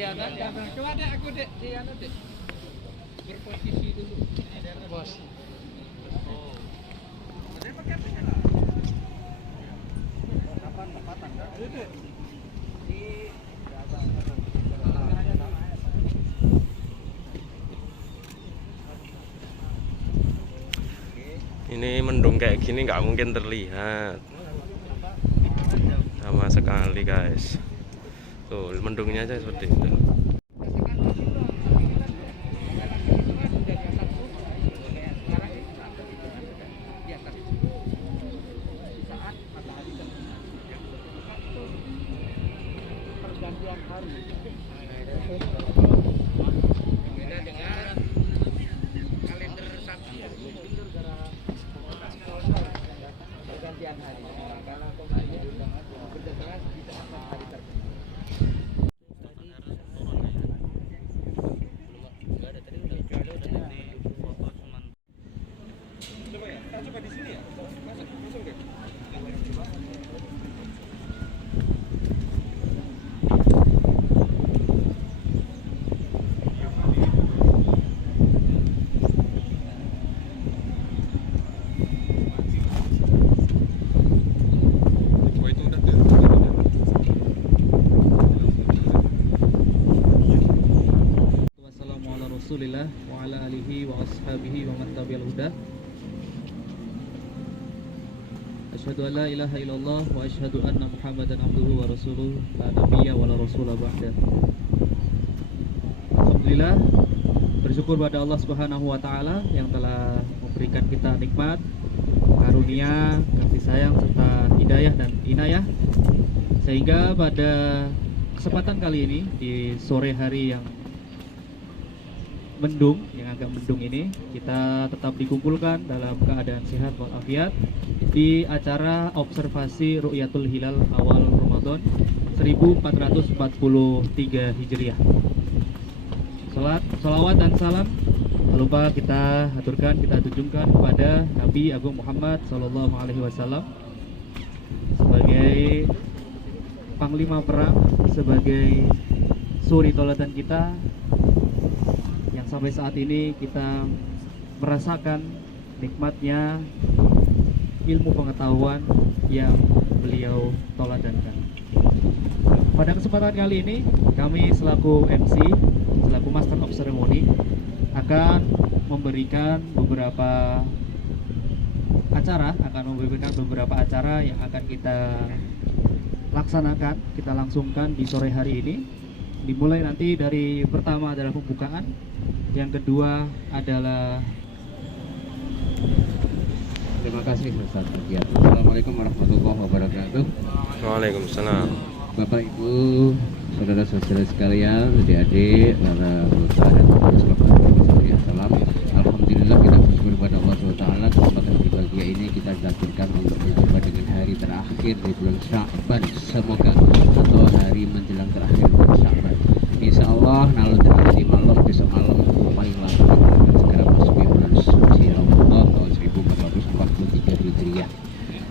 kelihatan. Coba dek aku dek, dek. Berposisi dulu. Bos. Oh. Ada pakai apa ya? Kapan tempatan dah? Di Ini mendung kayak gini nggak mungkin terlihat sama sekali guys. Tuh mendungnya aja seperti itu. pergantian hari. Beda dengan kalender Sabtu. Pergantian hari. Karena kemarin berdasarkan berdasarkan hari tertentu. Coba di sini ya. Masuk deh. Rasulillah wa ala alihi wa ashabihi wa man tabi'al huda. Asyhadu an la ilaha illallah wa asyhadu anna Muhammadan abduhu wa rasuluh la nabiyya wa la rasula ba'da. Alhamdulillah, bersyukur pada Allah Subhanahu wa taala yang telah memberikan kita nikmat, karunia, kasih sayang serta hidayah dan inayah, sehingga pada kesempatan kali ini di sore hari yang mendung, yang agak mendung ini, kita tetap dikumpulkan dalam keadaan sehat walafiat di acara observasi Ru'yatul Hilal awal Ramadan 1443 Hijriah. Salawat dan salam tak lupa kita aturkan, kita tunjukkan kepada Nabi Agung Muhammad Sallallahu Alaihi Wasallam sebagai panglima perang, sebagai suri tauladan kita yang sampai saat ini kita merasakan nikmatnya ilmu pengetahuan yang beliau tauladankan. Pada kesempatan kali ini kami selaku MC, selaku Master of Ceremony akan memberikan beberapa acara yang akan kita laksanakan, kita langsungkan di sore hari ini. Dimulai nanti dari pertama adalah pembukaan, yang kedua adalah terima kasih Ustaz Mujiat. Assalamualaikum warahmatullahi wabarakatuh. Waalaikumsalam. Bapak Ibu, saudara-saudara sekalian, adik-adik, para pemirsa dan salam. Alhamdulillah kita bersyukur kepada Allah SWT. Kesempatan berbahagia ini kita ditakdirkan untuk berjumpa dengan hari terakhir di bulan Sya'ban. Semoga atau hari menjelang terakhir bulan Sya'ban. Insya Allah nanti malam, besok malam paling lambat akan segera masuk di bulan suci Ramadan tahun 1443 Hijriah.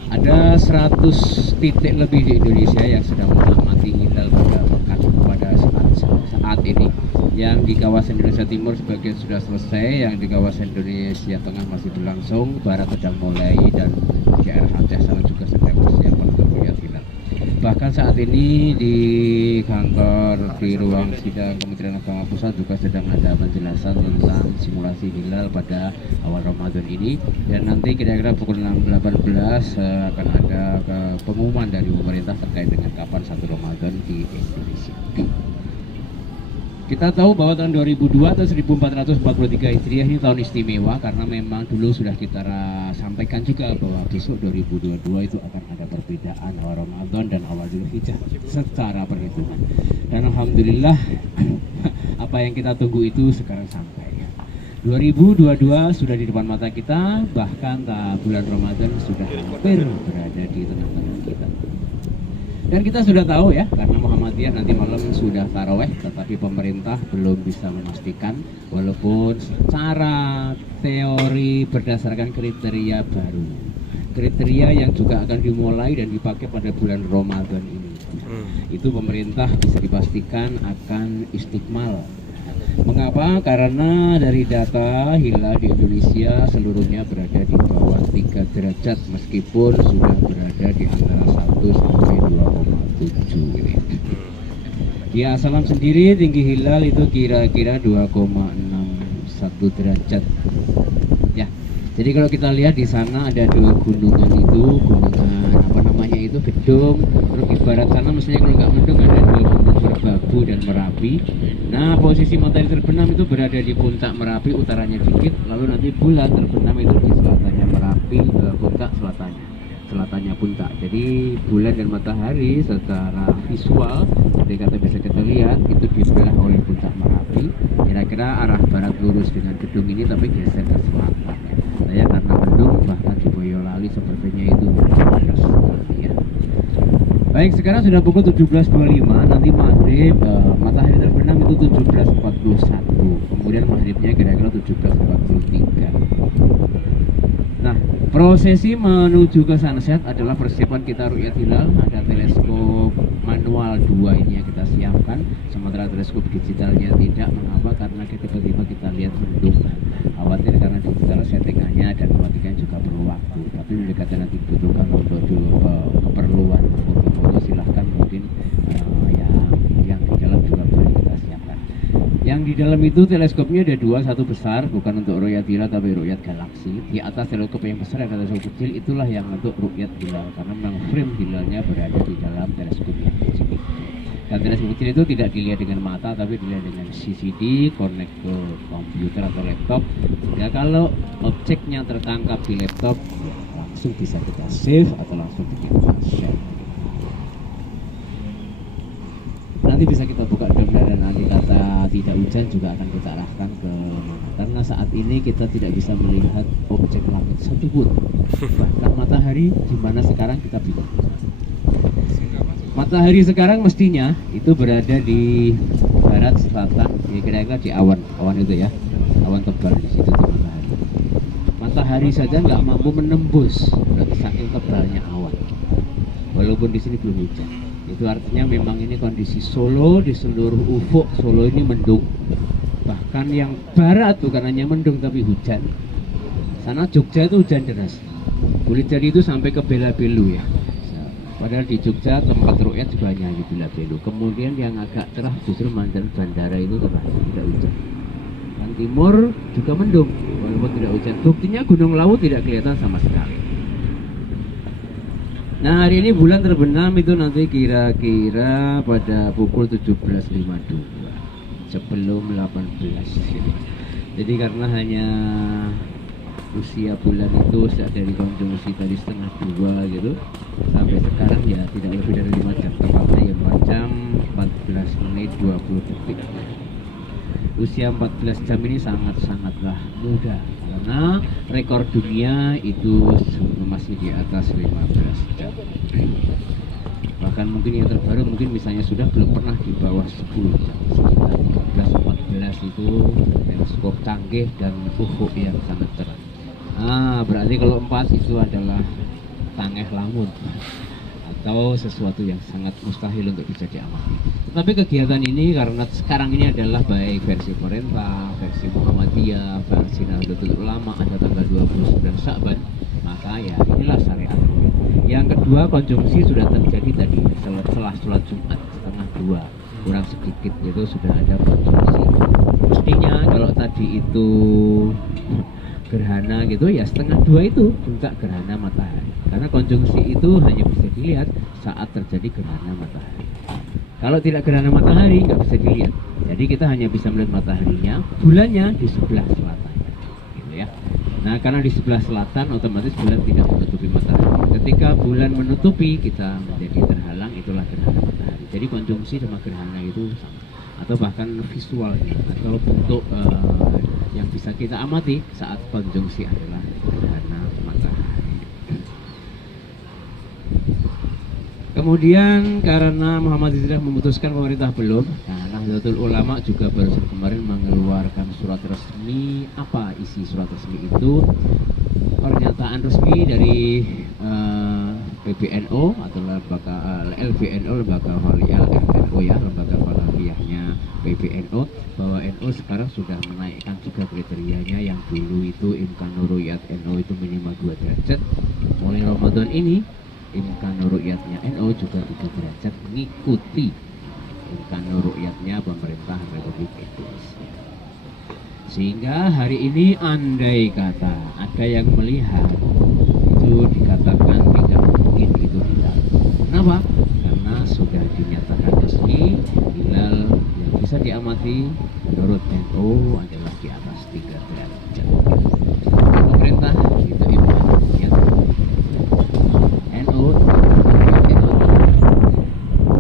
Ada 100 titik lebih di Indonesia yang sedang mengamati hilal pada saat ini. Yang di kawasan Indonesia Timur sebagian sudah selesai, yang di kawasan Indonesia Tengah masih berlangsung, Barat sedang mulai, dan daerah Aceh sana juga sedang persiapan untuk melihat hilal. Bahkan saat ini di kantor, di ruang sidang Kementerian Agama Pusat juga sedang ada penjelasan tentang simulasi hilal pada awal Ramadan ini, dan nanti kira-kira pukul 18 akan ada pengumuman dari pemerintah terkait dengan kapan 1 Ramadan di Indonesia. Kita tahu bahwa tahun 2002 atau 1443 Hijriah ini tahun istimewa karena memang dulu sudah kita sampaikan juga bahwa besok 2022 itu akan ada perbedaan awal Ramadan dan awal Dzulhijjah secara perhitungan. Dan alhamdulillah apa yang kita tunggu itu sekarang sampai. 2022 sudah di depan mata kita, bahkan bulan Ramadan sudah hampir berada di tengah-tengah kita. Dan kita sudah tahu ya, karena Muhammadiyah nanti malam sudah taraweh, tetapi pemerintah belum bisa memastikan, walaupun secara teori berdasarkan kriteria baru, kriteria yang juga akan dimulai dan dipakai pada bulan Ramadan ini. Itu pemerintah bisa dipastikan akan istiqmal. Mengapa? Karena dari data hilal di Indonesia seluruhnya berada di bawah 3 derajat meskipun sudah berada di antara 1 sampai 2,7 ini. Di Asalam sendiri tinggi hilal itu kira-kira 2,61 derajat. Ya. Jadi kalau kita lihat di sana ada 2 gunungan itu, gunungan apa namanya itu, Gedung. Terus di barat sana mestinya kalau nggak mendung ada 2 gunung Merbabu dan Merapi. Nah, posisi matahari terbenam itu berada di puncak Merapi, utaranya dikit, lalu nanti bulan terbenam itu di selatannya Merapi, puncak selatannya puncak. Jadi bulan dan matahari secara visual ketika bisa kita lihat itu dibelah oleh puncak Merapi, kira-kira arah barat lurus dengan gedung ini tapi geser ke selatan. Saya karena mendung bahkan di Boyolali sepertinya itu deras sekali ya. Baik, sekarang sudah pukul 17.25, nanti maghrib matahari terbenam itu 17.41, kemudian maghribnya kira-kira 17.43. Nah, prosesi menuju ke sunset adalah persiapan kita ru'yat hilal. Ada teleskop manual 2 ini yang kita siapkan, sementara teleskop digitalnya tidak. Mengapa? Karena tiba-tiba kita lihat mendung. Khawatir karena digital settingannya dan mematikan juga perlu waktu. Tapi mendekati nanti dibutuhkan untuk keperluan foto-foto, silahkan mungkin yang di dalam juga boleh kita siapkan. Yang di dalam itu teleskopnya ada 2, satu besar bukan untuk ru'yat hilal tapi ru'yat galaksi. Di atas teleskop yang besar ada teleskop kecil, itulah yang untuk ru'yat hilal karena memang frame hilalnya berada di dalam teleskop yang kecil itu. Dan teleskop kecil itu tidak dilihat dengan mata tapi dilihat dengan CCD, connect ke komputer atau laptop. Ya, kalau objeknya tertangkap di laptop ya, langsung bisa kita save atau langsung kita share. Nanti bisa kita buka gambar dan nanti kata tidak hujan juga akan kita arahkan ke mana. Karena saat ini kita tidak bisa melihat objek langit satupun. Bahkan matahari di mana sekarang kita bingung. Matahari sekarang mestinya itu berada di barat selatan, ya kira-kira di awan itu ya, awan tebal di situ tuh matahari. Matahari saja nggak mampu menembus, berarti saking tebalnya awan. Walaupun di sini belum hujan. Itu artinya memang ini kondisi Solo, di seluruh ufuk Solo ini mendung. Bahkan yang barat bukan hanya mendung tapi hujan. Sana Jogja itu hujan deras. Boleh jadi itu sampai ke Bela-Belu ya. Padahal di Jogja tempat ru'yat juga hanya di Bela-Belu. Kemudian yang agak cerah justru bandara itu cerah, tidak hujan. Dan timur juga mendung walaupun tidak hujan. Buktinya Gunung Lawu tidak kelihatan sama sekali. Nah, hari ini bulan terbenam itu nanti kira-kira pada pukul 17.52 sebelum 18. Jadi karena hanya usia bulan itu dari konjungsi tadi 1:30 gitu sampai sekarang ya tidak lebih dari 5 jam, tepatnya ya 4 jam 14 menit 20 detik. Usia 14 jam ini sangatlah muda karena rekor dunia itu masih di atas 15 jam. Bahkan mungkin yang terbaru mungkin misalnya sudah belum pernah di bawah 10 jam, sekitar 13-14 itu teleskop canggih dan ufuk yang sangat terang. Berarti kalau 4 itu adalah tangeh lamun atau sesuatu yang sangat mustahil untuk bisa diamati. Tetapi kegiatan ini karena sekarang ini adalah baik versi pemerintah, versi Muhammadiyah, versi Nahdlatul Ulama, ada tanggal 29 Sya'ban, maka ya inilah syariat. Yang kedua, konjungsi sudah terjadi tadi setelah sholat Jumat 1:30 kurang sedikit itu sudah ada konjungsi. Mestinya kalau tadi itu gerhana gitu ya 1:30 itu puncak gerhana matahari, karena konjungsi itu hanya bisa dilihat saat terjadi gerhana matahari. Kalau tidak gerhana matahari nggak bisa dilihat, jadi kita hanya bisa melihat mataharinya, bulannya di sebelah selatan gitu ya. Nah, karena di sebelah selatan otomatis bulan tidak menutupi matahari. Ketika bulan menutupi kita menjadi terhalang, itulah gerhana matahari. Jadi konjungsi sama gerhana itu sama, atau bahkan visualnya atau bentuk yang bisa kita amati saat konjungsi adalah gerhana matahari. Kemudian karena Muhammadiyah memutuskan, pemerintah belum, nah Nahdlatul Ulama juga baru kemarin mengeluarkan surat resmi. Apa isi surat resmi itu? Pernyataan resmi dari PBNO atau lembaga LBNO, lembaga LMNO ya, lembaga falakiyahnya PBNO, bahwa NO sekarang sudah menaikkan juga kriterianya. Yang dulu itu imkanur ru'yat NO itu minimal 2 derajat. Mulai Ramadan ini imkanur ru'yatnya NO juga 3 derajat, mengikuti imkanur ru'yatnya pemerintah Republik Indonesia. Sehingga hari ini andai kata ada yang melihat, itu dikatakan tidak mungkin itu hilal. Kenapa? Karena sudah dinyatakan resmi hilal yang bisa diamati menurut NU adalah di atas 3 derajat. Pemerintah itu imkannya NU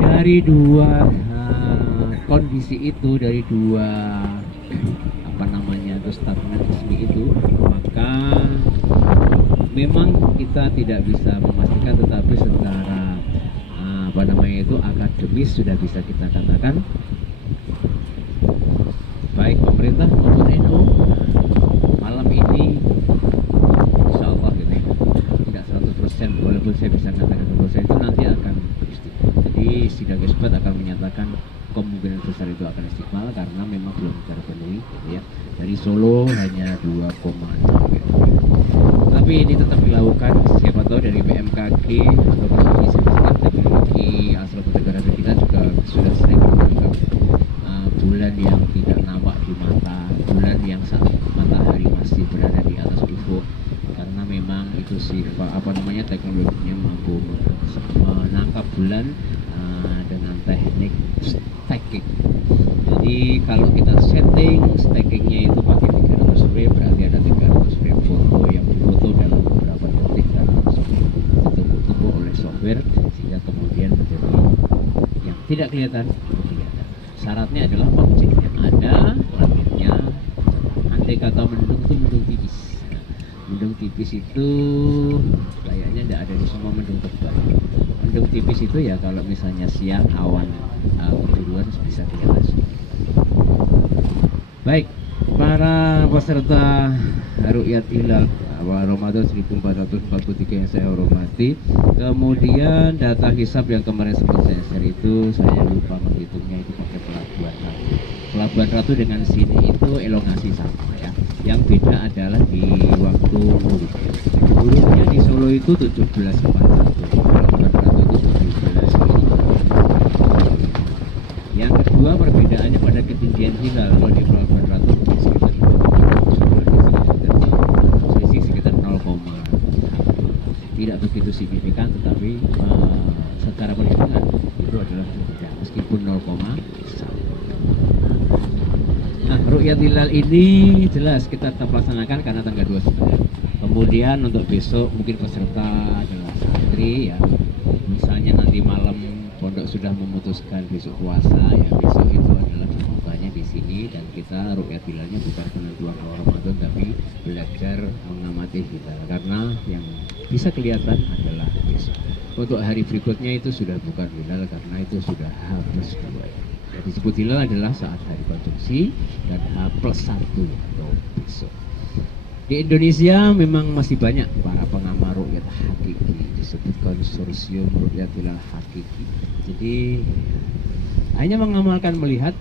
dari dua kondisi itu, dari dua statement resmi itu, maka memang kita tidak bisa memastikan, tetapi secara akademis sudah bisa kita katakan baik pemerintah maupun NU malam ini insya Allah gitu ya, tidak 100% walaupun saya bisa katakan 100% itu nanti akan istiqmal. Jadi sidang isbat akan menyatakan kemungkinan besar itu akan istiqmal karena memang belum terpenuhi gitu ya. Dari Solo hanya 2,6 gitu. Tapi ini tetap dilakukan, siapa tahu dari BMKG atau Badan Sertifikat Teknologi Asal Fotografi kita juga sudah sering menganggap bulan yang tidak nampak di mata, bulan yang saat matahari masih berada di atas ufuk, karena memang itu sifat teknologinya mampu menangkap bulan dengan teknik stacking. Jadi kalau kita setting stackingnya itu pakai 300 frame, berarti ada 300 frame foto yang difoto dalam beberapa detik dan langsung ditumpuk oleh software, sehingga kemudian menjadi yang tidak kelihatan itu kelihatan. Syaratnya adalah objek yang ada, langitnya andai kata mendung itu mendung tipis. Mendung tipis itu kayaknya tidak ada di semua mendung tebal. Mendung tipis itu ya kalau misalnya siang awan kebiruan bisa kelihatan. Baik, para peserta Ru'yat Hilal awal Ramadan 1443 yang saya hormati. Kemudian data hisab yang kemarin sempat saya share itu saya lupa menghitungnya, itu pakai pelabuhan ratu. Pelabuhan ratu dengan sini itu elongasi sama ya. Yang beda adalah di waktu huruf. Hurufnya di Solo itu 1741. Pelabuhan ratu itu 17 ini. Yang kedua perbedaannya pada ketinggian hilal. Kalau di pelabuhan ratu sekitar 0, tidak begitu signifikan, tetapi secara perhitungan itu adalah berbeda meskipun 0,1. Nah, Ru'yat Hilal ini jelas kita tetap laksanakan karena tanggal 29. Kemudian untuk besok mungkin peserta adalah santri ya. Misalnya nanti malam pondok sudah memutuskan besok puasa ya, besok itu adalah dibukanya di sini dan kita Ru'yat Hilalnya bukan penentuan awal Ramadan tapi belajar mengamati hilal karena yang bisa kelihatan adalah besok. Untuk hari berikutnya itu sudah bukan hilal karena itu sudah H+2 ya. Jadi disebut hilal adalah saat hari konjungsi dan H+1 atau besok. Di Indonesia memang masih banyak para pengamal ru'yat hakiki, disebut konsorsium ru'yat hilal hakiki. Jadi hanya mengamalkan melihat,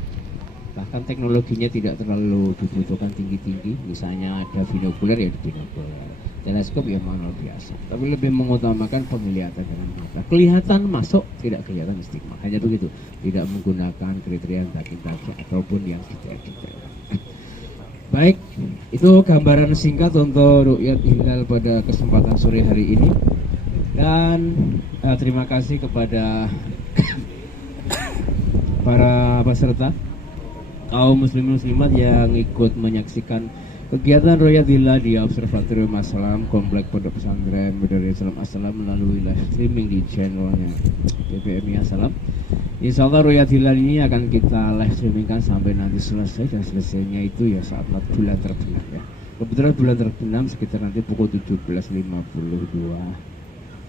bahkan teknologinya tidak terlalu dibutuhkan tinggi-tinggi. Misalnya ada binokuler ya binokuler, teleskop ya manual biasa, tapi lebih mengutamakan penglihatan dengan mata. Kelihatan masuk, tidak kelihatan istiqmal, hanya begitu. Tidak menggunakan kriteria daging-daging ataupun yang detail-detail. Baik, itu gambaran singkat untuk Ru'yat Hilal pada kesempatan sore hari ini. Dan terima kasih kepada para peserta, kaum muslimin muslimat yang ikut menyaksikan kegiatan Ru'yat Hilal di Observatorium Assalam Komplek Pondok Pesantren Medaria Salam Assalam melalui live streaming di channelnya PPMI Assalam. Insya Allah Ru'yat Hilal ini akan kita live streamingkan sampai nanti selesai, dan selesainya itu ya saat bulan terbenam ya. Kebetulan bulan terbenam sekitar nanti pukul 17.52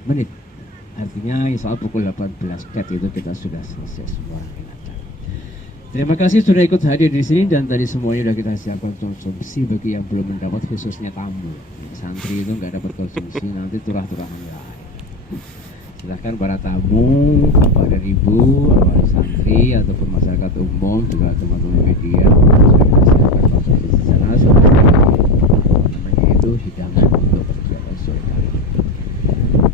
menit. Artinya insya Allah pukul 18 cat itu kita sudah selesai semua. Terima kasih sudah ikut hadir di sini, dan tadi semuanya sudah kita siapkan konsumsi bagi yang belum mendapat, khususnya tamu. Santri itu nggak dapat konsumsi, nanti turah-turahan ya. Silahkan para tamu, bapak dan ibu, santri ataupun masyarakat umum, juga teman-teman media sudah kita siapkan posisi di sana sebagai namanya itu hidangan untuk kegiatan sore hari.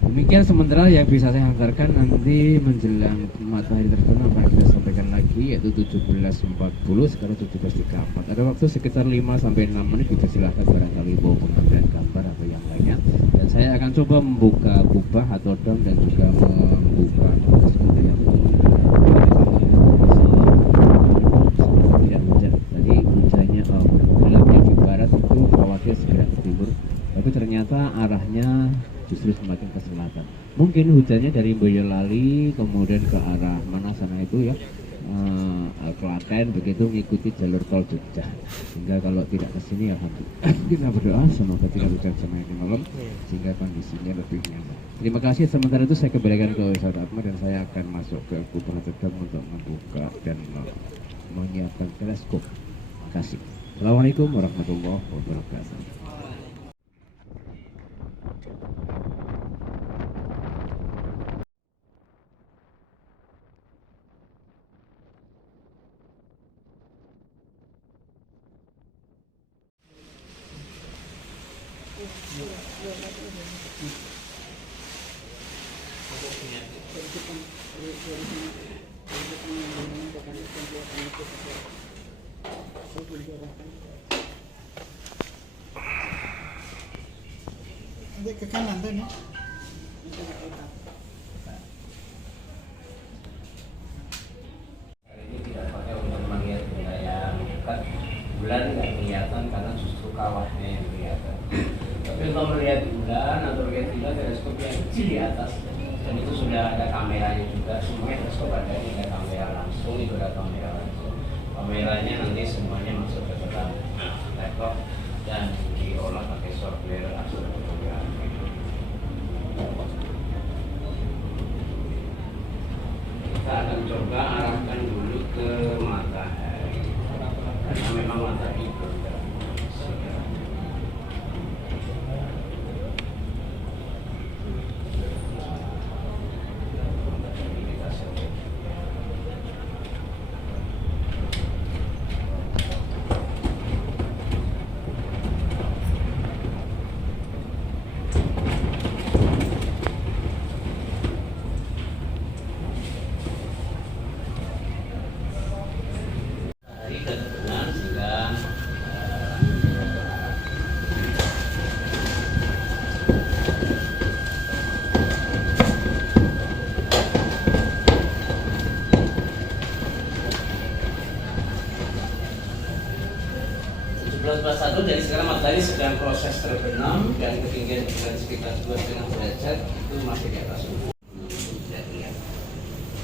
Demikian sementara yang bisa saya hantarkan. Nanti menjelang matahari terbenam akan kita sampaikan lagi, yaitu 17.40, sekarang 17.34. Ada waktu sekitar 5-6 menit, kita silahkan barangkali mau pengambilan gambar atau yang lainnya. Dan saya akan coba membuka kubah atau dom dan juga membuka yang tidak hujan. Tadi hujannya gelapnya di barat itu khawatir segera ke timur, tapi ternyata arahnya justru semakin ke selatan. Mungkin hujannya dari Boyolali kemudian ke arah mana sana itu ya, Klaten, begitu mengikuti jalur tol Jogja. Sehingga kalau tidak ke sini alhamdulillah kita berdoa semoga tidak hujan sama ini malam sehingga kondisinya lebih nyaman. Terima kasih. Sementara itu saya kembalikan ke Ustaz Atma dan saya akan masuk ke kubah tegak untuk membuka dan menyiapkan teleskop. Terima kasih. Assalamualaikum warahmatullahi wabarakatuh. Ke kanan tuh nih. Ini tidak pakai untuk melihat benda yang dekat, bulan nggak kelihatan karena justru kawahnya yang kelihatan. Tapi untuk melihat bulan atau melihat hilal, teleskop yang kecil di atas, dan itu sudah ada kameranya juga. Semuanya teleskop ada kamera langsung, itu ada kamera langsung. Kameranya nanti semuanya masuk ke dalam laptop dan diolah pakai software astrofotografi. Kita akan coba arahkan dulu ke matahari karena memang matahari bergerak. Dari sekarang matahari sedang proses terbenam dan ketinggian bulan sekitar 2,5 derajat itu masih di atas ufuk. Tidak lihat.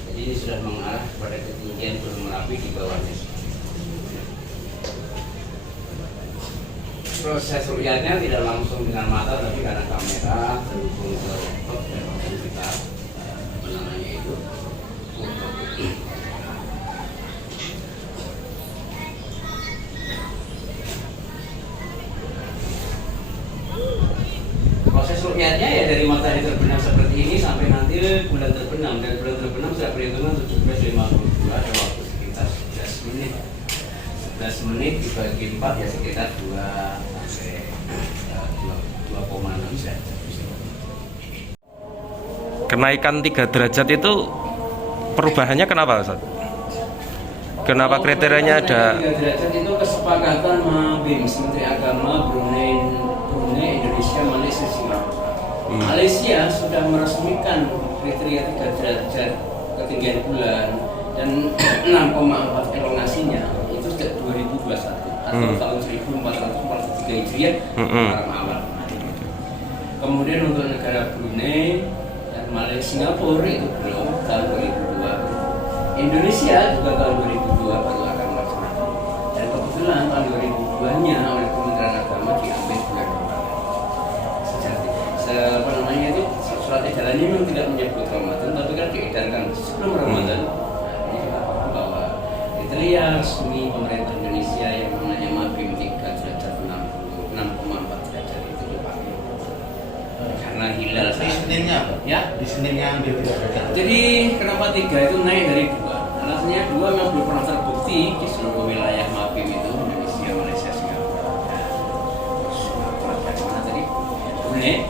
Jadi ini sudah mengarah pada ketinggian Gunung Merapi di bawahnya. Proses ru'yatnya tidak langsung dengan mata tapi karena kamera terhubung ke laptop dan kita namanya itu proses ru'yatnya ya dari matahari terbenam seperti ini sampai nanti bulan terbenam, dan bulan terbenam sudah perhitungan 17.52, ada waktu sekitar 11 menit. 11 menit dibagi 4 ya sekitar 2,6 derajat. Kenaikan 3 derajat itu perubahannya kenapa, Ustaz? Kenapa kriterianya ada? 3 derajat itu kesepakatan MABIMS, Menteri Agama Brunei, Indonesia, Malaysia, Singapura. Malaysia sudah meresmikan kriteria 3 derajat ketinggian bulan dan 6,4 elongasinya itu sejak 2021 atau tahun 1443 Hijriah awal. Kemudian untuk negara Brunei dan Malaysia, Singapura itu belum, tahun 2002. Indonesia juga tahun 2002 baru akan melaksanakan. Dan kebetulan tahun 2002-nya oleh Kementerian Agama diambil bulan surat edaran ini memang tidak menyebut Ramadan, tapi kan diedarkan sebelum Ramadan bahwa kriteria resmi pemerintah Indonesia yang namanya MABIM 3 derajat 6,4 derajat itu dipakai karena hilal Di Seninnya apa? ya. Di Seninnya ambil 3 derajat. Jadi kenapa 3 itu naik dari 2? Alasannya 2 memang belum pernah terbukti di seluruh wilayah MAPIM itu, Indonesia, Malaysia, Singapura, dari mana tadi? Brunei.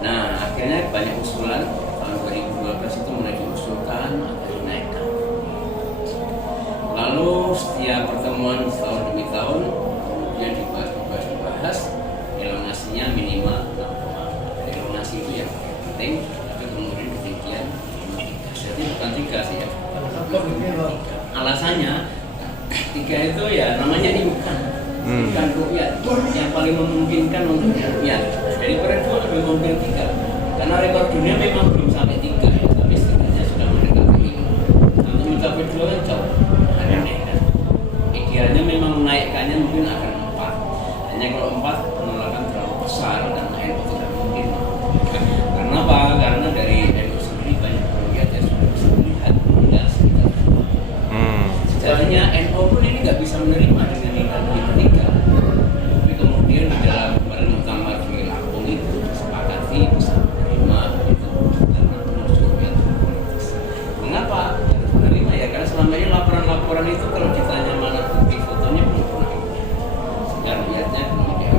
Nah, akhirnya banyak usulan tahun 2012 itu mulai diusulkan agar dinaikkan. Lalu setiap pertemuan tahun demi tahun kemudian dibahas, elongasinya minimal 6. Elongasi itu yang penting, tapi kemudian ketinggian 3. Jadi bukan 3 sih ya. Alasannya 3 itu ya namanya bukan rupiah yang paling memungkinkan untuk rupiah. Jadi rekor lebih mungkin 3 karena rekor dunia memang belum sampai 3 ya, tapi setidaknya sudah mendekati 5. Untuk mencapai 2 kan jauh. Idealnya memang menaikkannya mungkin akan 4. Hanya kalau 4 penolakan terlalu besar karena NU tidak mungkin. Karena apa? Karena dari NU sendiri banyak melihat ya sudah bisa melihat ya sekitar. Sejarahnya NU pun ini nggak bisa menerima dengan nilai 3. Tapi kemudian di dalam kemarin muktamar di Lampung itu disepakati bisa menerima itu karena menuju yang politis. Mengapa harus menerima ya? Karena selama ini laporan-laporan itu kalau ditanya mana bukti fotonya belum pernah. Sehingga rakyatnya kemudian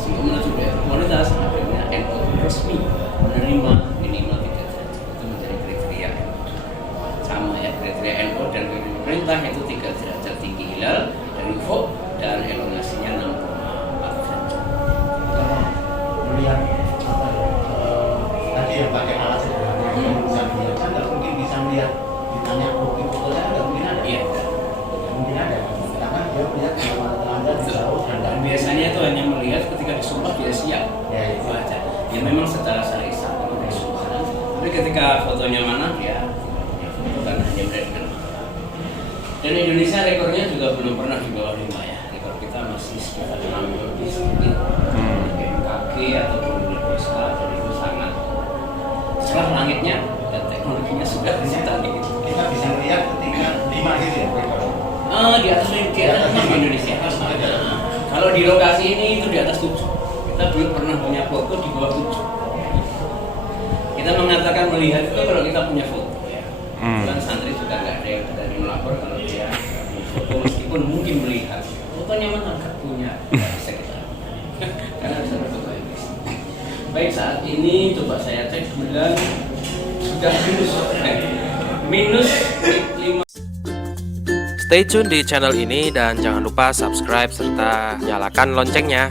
untuk menuju kualitas akhirnya NU resmi menerima minimal 3 derajat. Itu menjadi kriteria NU. Sama ya kriteria NU dan pemerintah itu 3 derajat tinggi hilal dari ufuk dan elongasinya 6,4 derajat. Melihat apa ya, tadi yang pakai alat sederhana yang bisa melihat, kan nggak mungkin bisa melihat ditanya bukti fotonya, nggak mungkin ada. Iya. Nggak mungkin ada, karena dia melihat tanda di jauh dan nggak Biasanya itu hanya melihat ketika disumpah dia siap. Ya, Itu aja. Ya memang secara syar'i sah kalau disumpah. Tapi ketika fotonya mana dia tidak punya foto karena hanya melihat dengan mata. Dan Indonesia rekornya juga belum pernah di bawah 5 ya. Rekor kita masih sekitar 6 lebih sedikit. BMKG ataupun BPSK, jadi itu sangat. Setelah langitnya dan teknologinya sudah canggih. kita bisa melihat ketika 5 gitu ya. Di atas 5 di Indonesia. Kalau di lokasi ini itu di atas 7. Kita belum pernah punya foto di bawah 7. Kita mengatakan melihat itu kalau kita punya foto ya. Kan santri juga nggak ada yang berani melapor kalau dia foto meskipun mungkin melihat. Fotonya mana nggak punya. Bisa kita. Karena bisa foto ini. Baik, saat ini coba saya cek bulan sudah minus 5. Stay tune di channel ini dan jangan lupa subscribe serta nyalakan loncengnya.